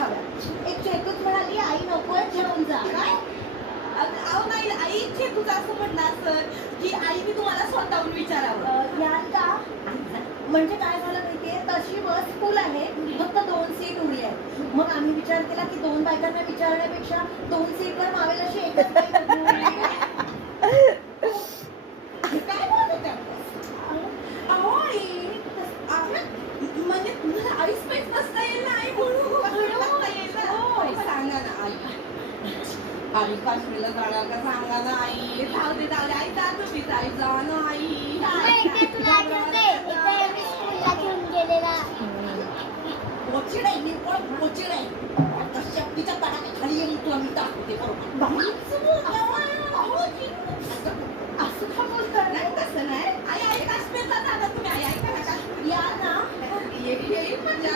हव्या. एक चेतूच म्हणाली आई नकोय जेवून जा. काय अहो नाही आई चेतूचं असं म्हणणं असं की आई मी तुम्हाला स्वतःहून विचारावं. याल का? म्हणजे काय झालं माहितीये, तशी बस फुल आहे, फक्त 2 सीट उडी आहे. मग आम्ही विचार केला की 2 बायकांना विचारण्यापेक्षा 2 सीटवर मावेल अशी एकच बाई बघू. काय बोलत होत्या? अहो आई म्हणजे तुम्हाला आई स्पेस बसता येईल ना आई म्हणून बसता येईल ना. हो. सांगा ना आई. आई काश्मीरला जाणार का सांगा ना आई. जाऊ दे आई जा तुम्ही आई जा ना आई. पोचिड आहे मी पण पोचिड आहे. आता शक्तीच्या तडाने खाली येऊन तुला मी दाखवते बरोबर. असं का बोलताय? नाही तसं नाही आई आई काश्मीरला जाणार तुम्ही आई ऐका ना काश्मीर या ना. येईल म्हणजे